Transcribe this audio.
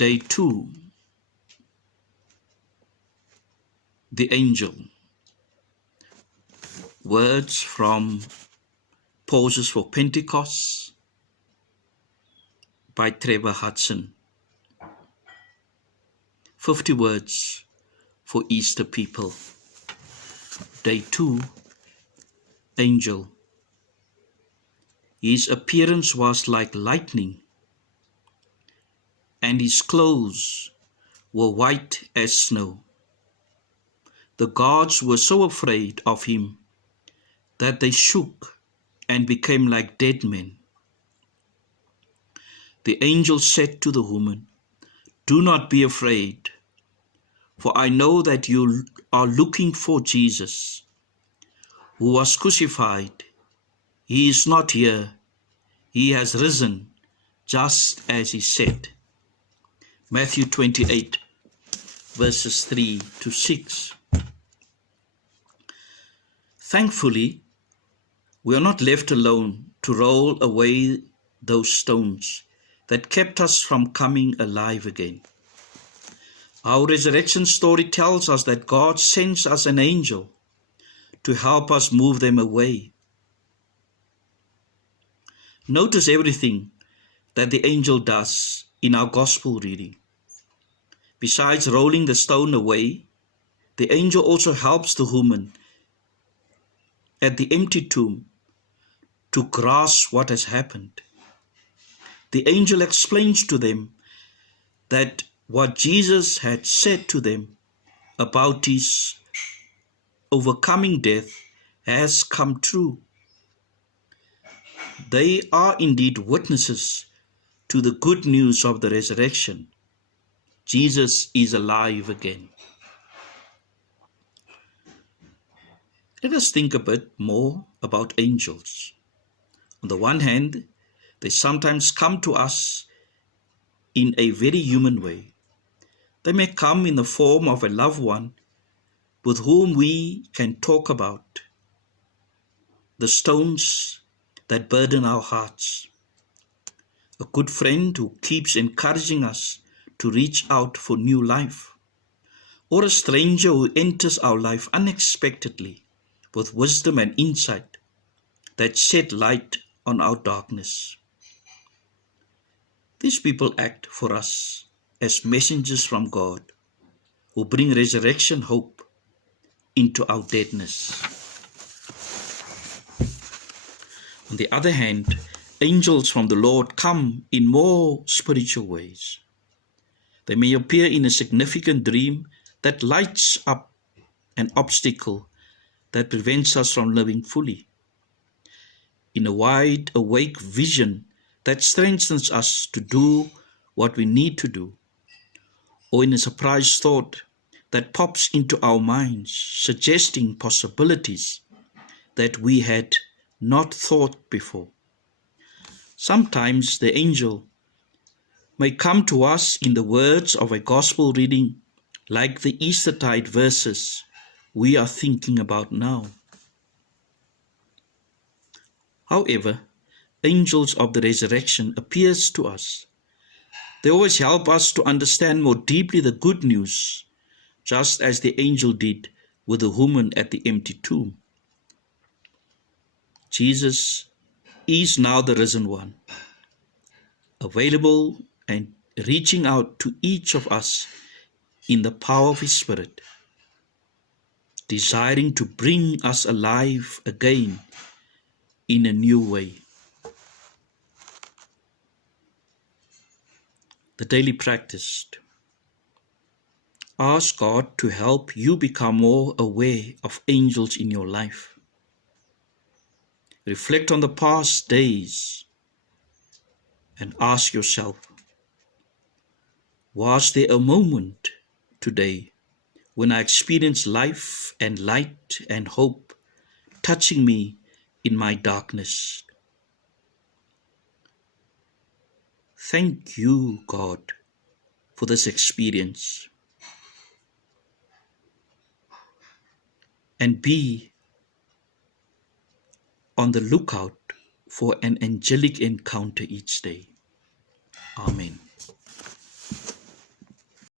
Day 2. The Angel. Words from Pauses for Pentecost by Trevor Hudson. 50 words for Easter people. Day 2. Angel. His appearance was like lightning, and his clothes were white as snow. The gods were so afraid of him that they shook and became like dead men. The angel said to the woman, "Do not be afraid, for I know that you are looking for Jesus, who was crucified. He is not here. He has risen, just as he said." Matthew 28, verses 3 to 6. Thankfully, we are not left alone to roll away those stones that kept us from coming alive again. Our resurrection story tells us that God sends us an angel to help us move them away. Notice everything that the angel does in our gospel reading. Besides rolling the stone away, the angel also helps the woman at the empty tomb to grasp what has happened. The angel explains to them that what Jesus had said to them about his overcoming death has come true. They are indeed witnesses to the good news of the resurrection. Jesus is alive again. Let us think a bit more about angels. On the one hand, they sometimes come to us in a very human way. They may come in the form of a loved one with whom we can talk about the stones that burden our hearts, a good friend who keeps encouraging us to reach out for new life, or a stranger who enters our life unexpectedly with wisdom and insight that shed light on our darkness. These people act for us as messengers from God who bring resurrection hope into our deadness. On the other hand, angels from the Lord come in more spiritual ways. They may appear in a significant dream that lights up an obstacle that prevents us from living fully, in a wide awake vision that strengthens us to do what we need to do, or in a surprise thought that pops into our minds, suggesting possibilities that we had not thought before. Sometimes the angel may come to us in the words of a gospel reading, like the Eastertide verses we are thinking about now. However, angels of the resurrection appears to us. They always help us to understand more deeply the good news, just as the angel did with the woman at the empty tomb. Jesus is now the risen one, available and reaching out to each of us in the power of His Spirit, desiring to bring us alive again in a new way. The daily practice. Ask God to help you become more aware of angels in your life. Reflect on the past days and ask yourself, was there a moment today when I experienced life and light and hope touching me in my darkness? Thank you, God, for this experience. And be on the lookout for an angelic encounter each day. Amen.